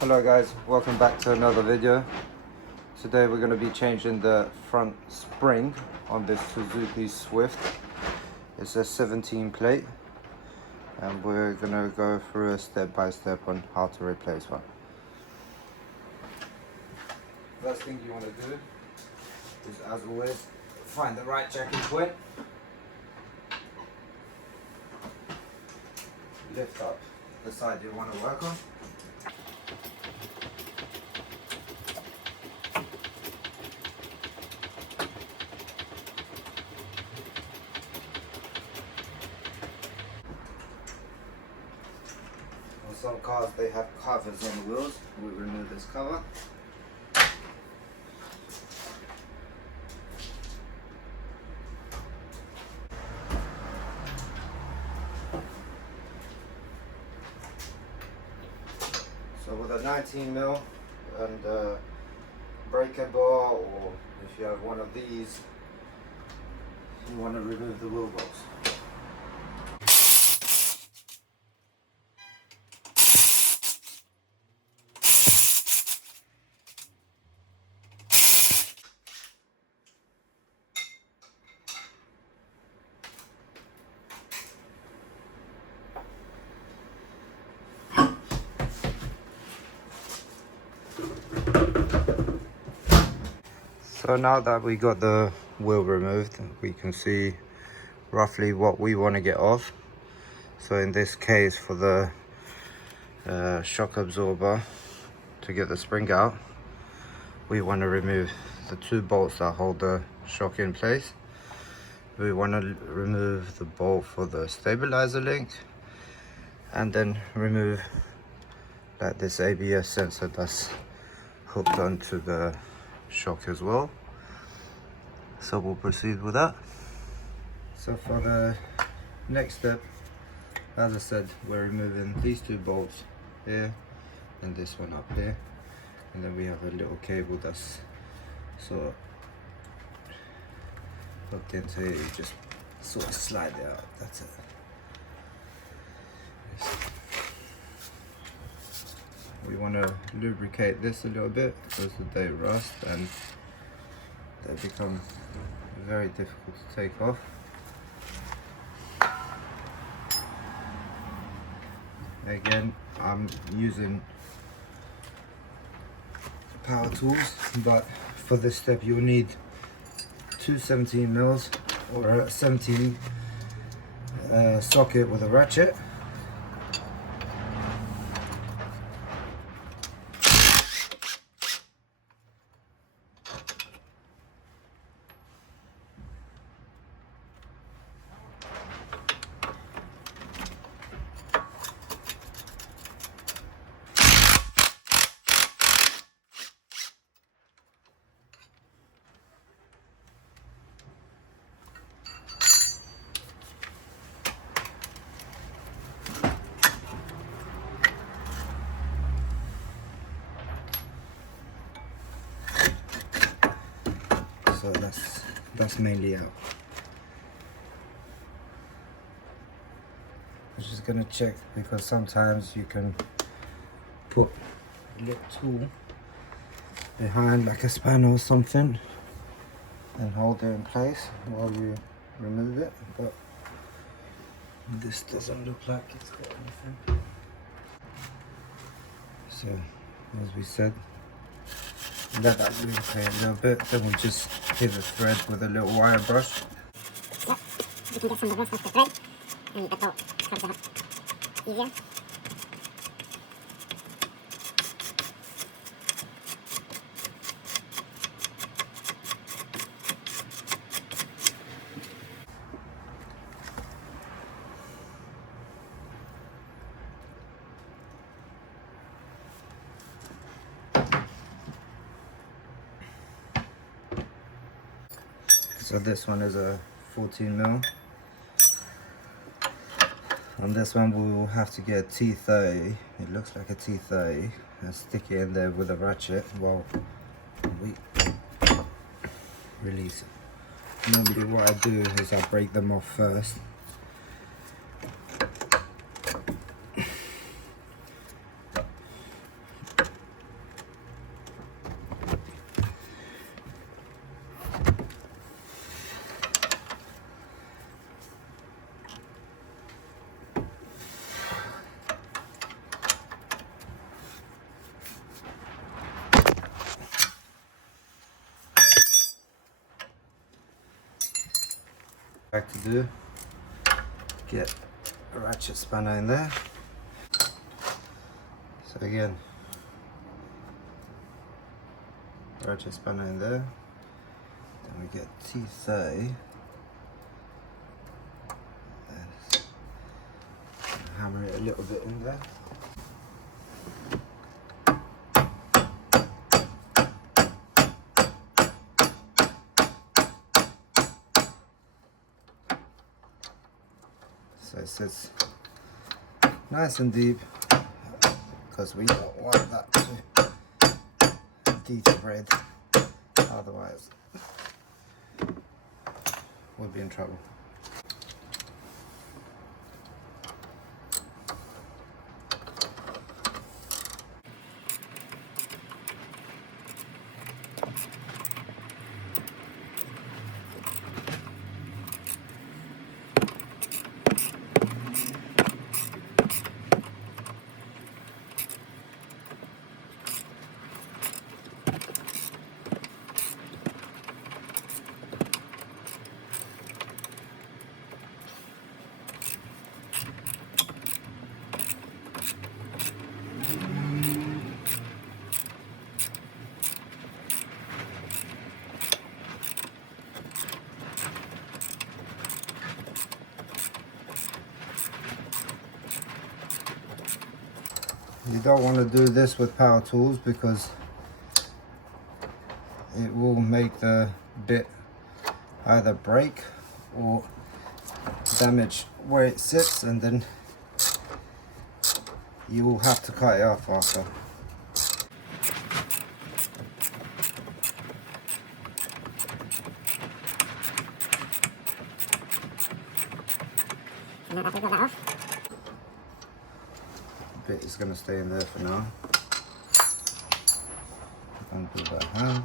Hello guys, welcome back to another video. Today we're going to be changing the front spring on this Suzuki Swift. It's a 17 plate and we're going to go through a step by step on how to replace one. First thing you want to do is, as always, find the right jacking point. Lift up the side you want to work on. On some cars they have covers on the wheels. We remove this cover. So with a 19mm and a breaker bar, or if you have one of these, you want to remove the wheel box. So now that we got the wheel removed, we can see roughly what we want to get off. So in this case, for the shock absorber, to get the spring out, we want to remove the two bolts that hold the shock in place. We want to remove the bolt for the stabilizer link, and then remove this ABS sensor that's hooked onto the shock as well. So we'll proceed with that. So for the next step, as I said, we're removing these two bolts here and this one up here, and then we have a little cable that's sort of hooked into it. You just sort of slide it out, that's it. We want to lubricate this a little bit because they rust and they become very difficult to take off. Again, I'm using power tools, but for this step you'll need two 17mm or a 17 socket with a ratchet. So that's mainly out. I'm just gonna check because sometimes you can put a little tool behind, like a spanner or something, and hold it in place while you remove it, but this doesn't look like it's got anything. So as we said, let that lubricate a little bit, then we just hit the thread with a little wire brush. Yep, you can get some of the rust off the thread, and that bolt comes out easier. So this one is a 14mm. On this one we will have to get a T30, it looks like a T30, and stick it in there with a ratchet while we release it. Normally what I do is I break them off first. like to do, get a ratchet spanner in there. So again, ratchet spanner in there. Then we get T30 and hammer it a little bit in there. So it sits nice and deep because we don't want that to de-thread, otherwise we'll be in trouble. You don't want to do this with power tools because it will make the bit either break or damage where it sits, and then you will have to cut it off after. And then after we got that off, Bit is going to stay in there for now. Don't do that hand.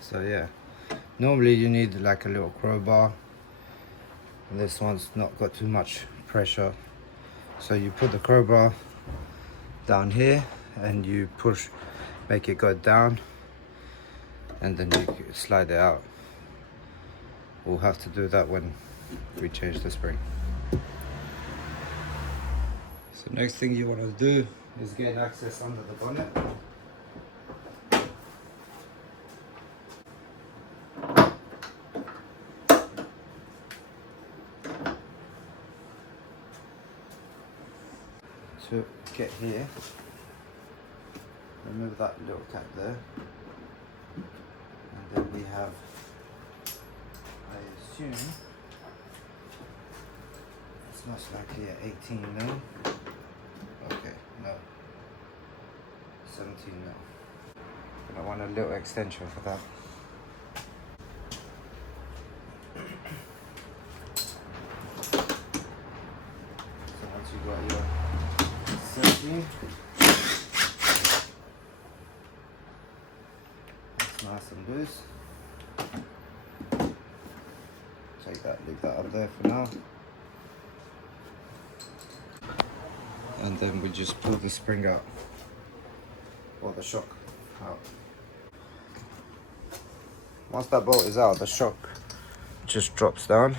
So yeah, normally you need like a little crowbar. And this one's not got too much pressure. So you put the crowbar down here and you push, make it go down, and then you slide it out. We'll have to do that when we change the spring. So next thing you want to do is gain access under the bonnet. To get here, remove that little cap there, and then we have, I assume it's most likely at 18 mil. Okay, no, 17 mil. But I want a little extension for that. So once you got your 17, that's nice and loose. Take that, leave that up there for now. And then we just pull the spring out, or the shock out. Once that bolt is out, the shock just drops down,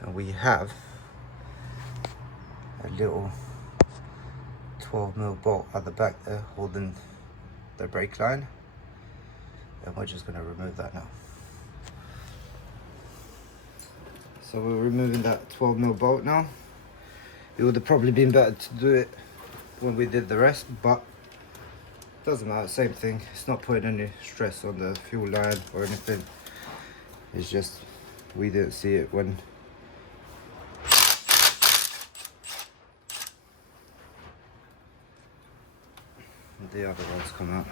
and we have a little 12 mil bolt at the back there holding the brake line, and we're just going to remove that now. So we're removing that 12 mil bolt now. It would have probably been better to do it when we did the rest, but doesn't matter, same thing. It's not putting any stress on the fuel line or anything. It's just we didn't see it when the other ones come out.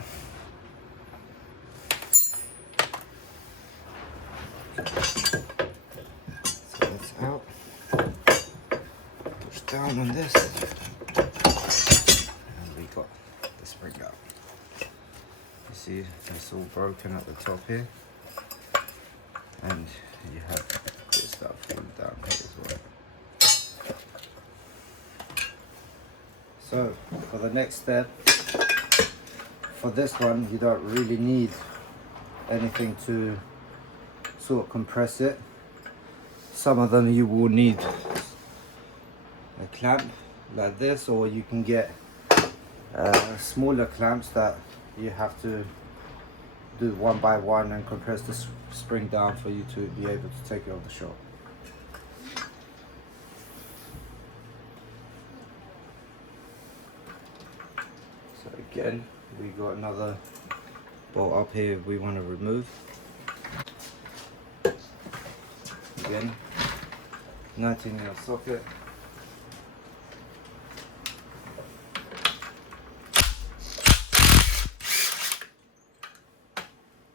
So that's out. Push down on this, and we got the spring out. You see, it's all broken at the top here, and you have this stuff falling down here as well. So for the next step, for this one you don't really need anything to sort of compress it. Some of them you will need a clamp like this, or you can get smaller clamps that you have to do one by one and compress the spring down for you to be able to take it off the shop. So again, we got another bolt up here we want to remove. Again, 19mm socket.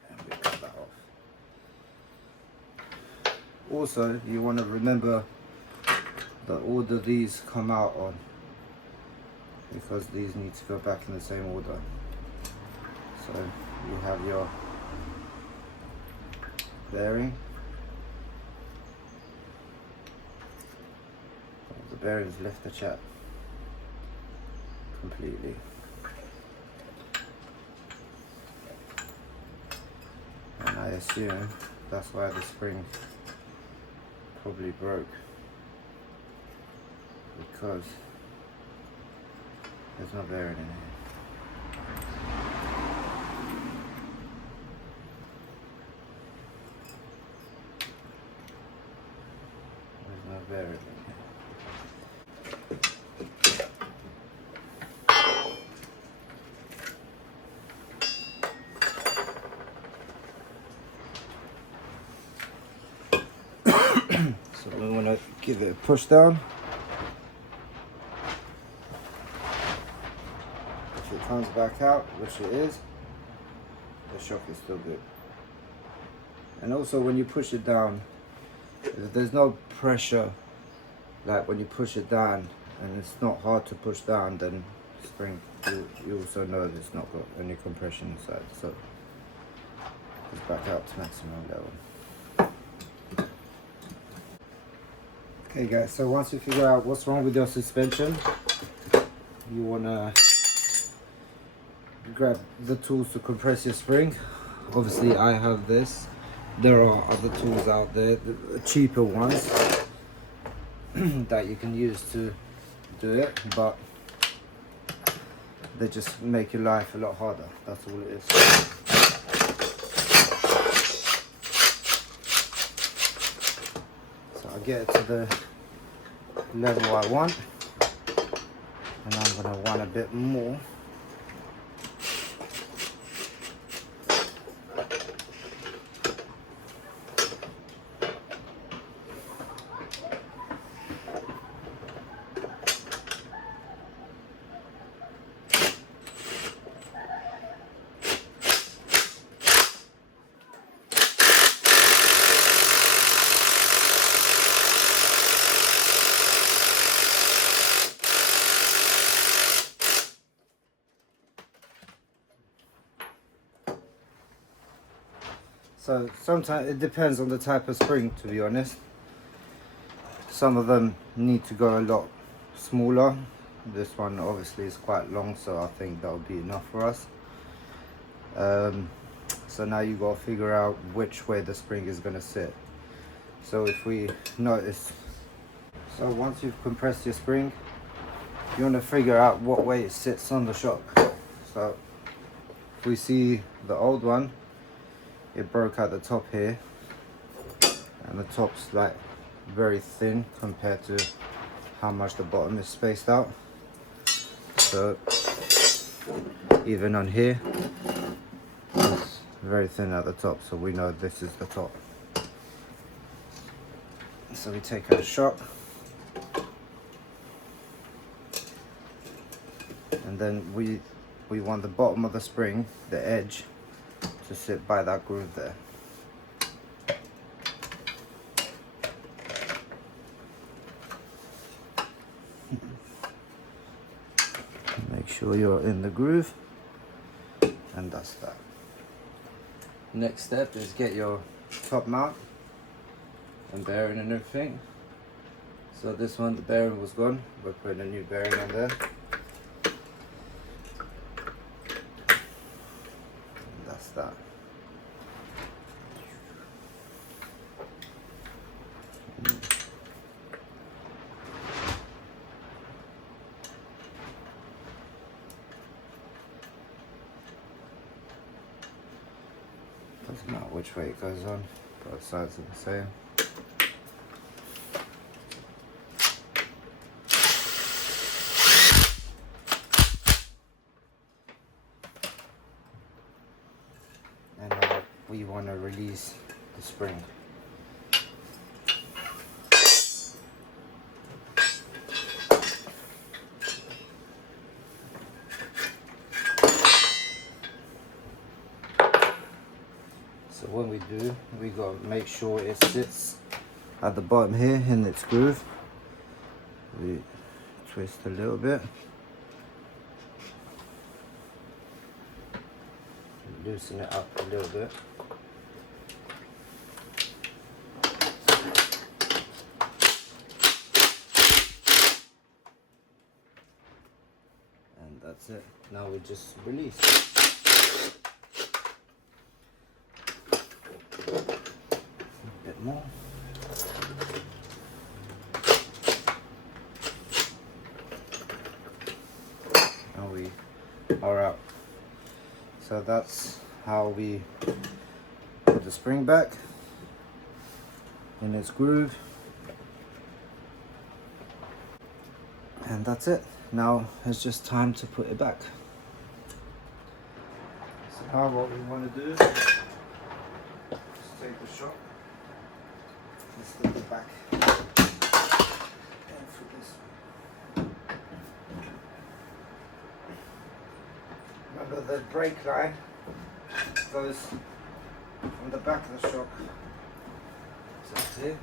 And we cut that off. Also, you want to remember the order these come out on, because these need to go back in the same order. So you have your bearing. The bearings left the chat completely. And I assume that's why the spring probably broke, because there's no bearing in here. There's no bearing in here. So we want to give it a push down. If it comes back out, which it is, the shock is still good. And also when you push it down, if there's no pressure, like when you push it down and it's not hard to push down, then spring, you also know that it's not got any compression inside, so it's back out to maximum level. Okay guys, so once you figure out what's wrong with your suspension, you want to grab the tools to compress your spring. Obviously I have this. There are other tools out there, the cheaper ones that you can use to do it, but they just make your life a lot harder. That's all it is. So I get it to the level I want, and I'm going to want a bit more. So sometimes it depends on the type of spring, to be honest. Some of them need to go a lot smaller. This one obviously is quite long, so I think that will be enough for us. So now you got to figure out which way the spring is going to sit. So if we notice, so once you've compressed your spring, you want to figure out what way it sits on the shock. So if we see the old one, it broke at the top here, and the top's like very thin compared to how much the bottom is spaced out. So even on here, it's very thin at the top, so we know this is the top. So we take out a shock, and then we want the bottom of the spring, the edge, to sit by that groove there. Make sure you're in the groove, and that's that. Next step is get your top mount and bearing and everything. So this one, the bearing was gone, we're putting a new bearing on there. Doesn't matter which way it goes on, both sides are the same. And now we want to release the spring. So when we do, we got to make sure it sits at the bottom here in its groove. We twist a little bit. Loosen it up a little bit. And that's it. Now we just release. A bit more. And we are out. So that's how we put the spring back in its groove. And that's it. Now it's just time to put it back. So now what we want to do is take the shock and stick it back in through this way. Remember the brake line goes from the back of the shock to here.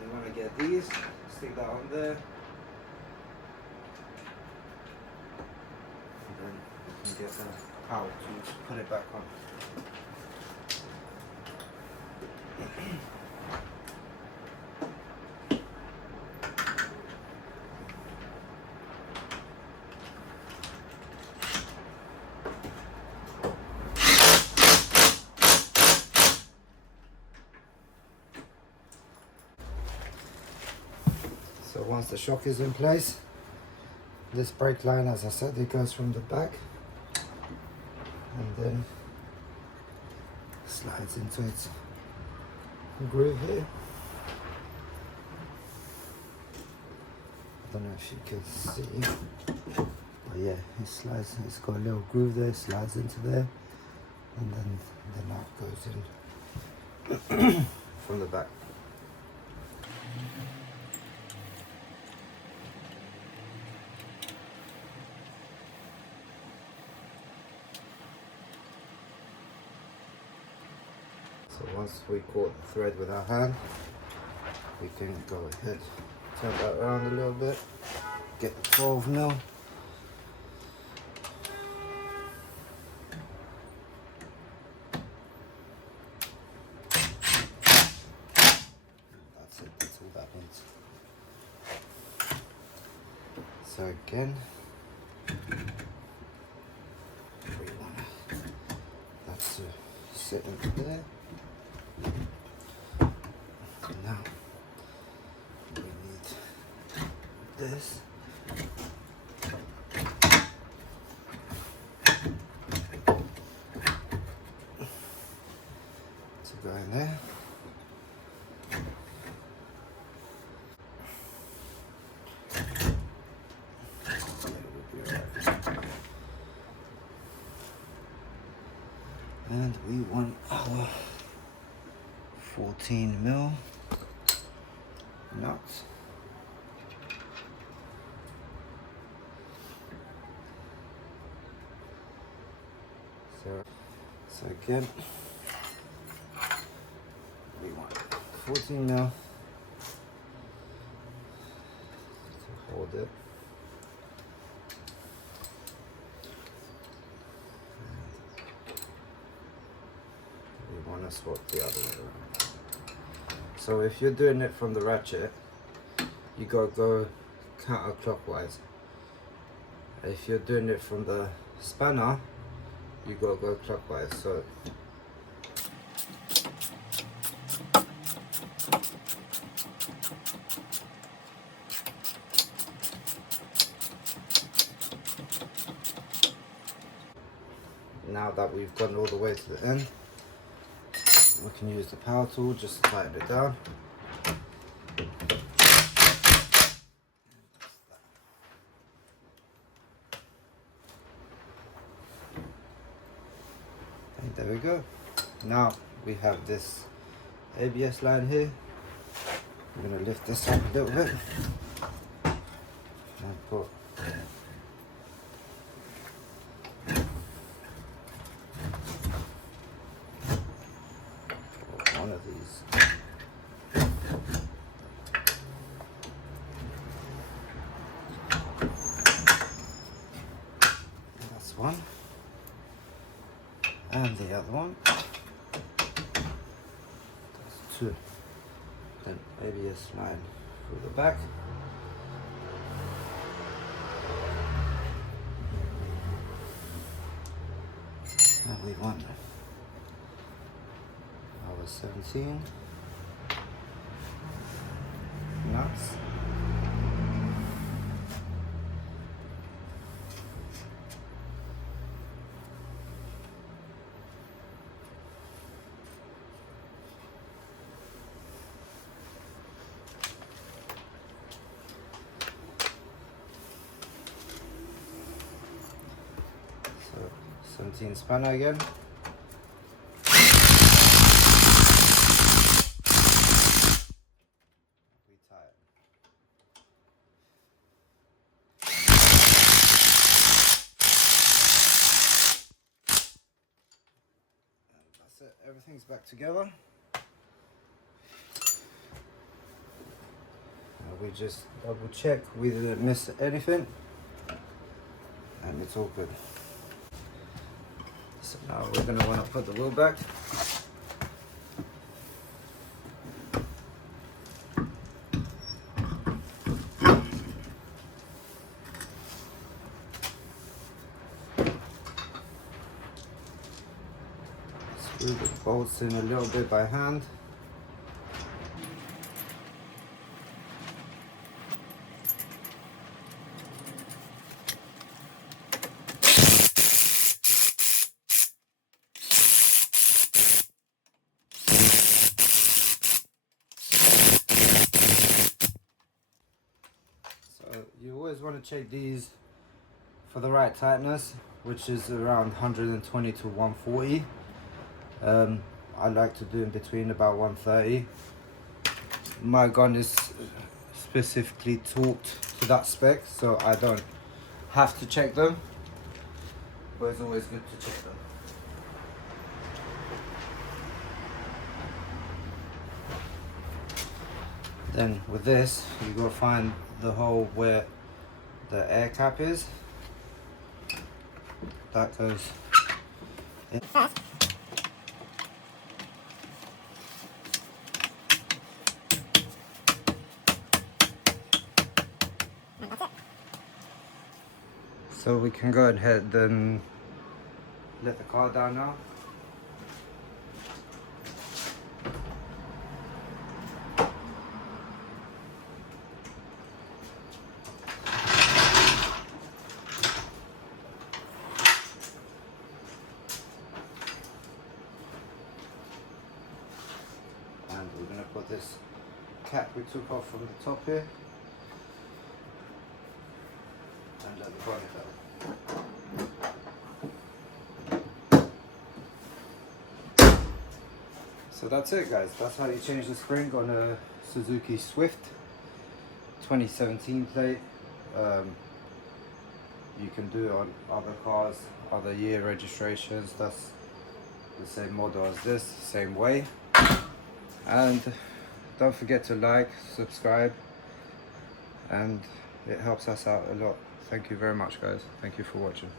You want to get these, stick that on there, and then you can get the power to put it back on. So once the shock is in place, this brake line, as I said, it goes from the back and then slides into its groove here. I don't know if you can see, but yeah, it slides, it's got a little groove there, slides into there, and then the nut goes in from the back. So once we caught the thread with our hand, we can go ahead, turn that around a little bit, get the 12 mil. That's it, that's all that needs. So again, we want that to sit into there. Now we need this to go in there. And we want our 14 mil nuts. So again, we want 14 mil to hold it. And we want to swap the other way around. So if you're doing it from the ratchet, you gotta go counterclockwise. If you're doing it from the spanner, you gotta go clockwise. So now that we've gotten all the way to the end, we can use the power tool just to tighten it down. And there we go. Now we have this ABS line here. I'm going to lift this up a little bit and put one of these. That's one. And the other one. That's two. Then ABS line through the back. And we want our 17 nuts. So 17 spanner again. Everything's back together. We just double check we didn't miss anything, and it's all good. So now we're going to want to put the wheel back. Screw the bolts in a little bit by hand. So you always want to check these for the right tightness, which is around 120 to 140. I like to do in between about 130. My gun is specifically torqued to that spec, so I don't have to check them, but it's always good to check them. Then with this, you gotta find the hole where the air cap is. That goes in. So we can go ahead and let the car down now. And we're going to put this cap we took off from the top here and let the bonnet down. So that's it, guys. That's how you change the spring on a Suzuki Swift 2017 plate. You can do it on other cars, other year registrations. That's the same model as this, same way. And don't forget to like, subscribe, and it helps us out a lot. Thank you very much, guys. Thank you for watching.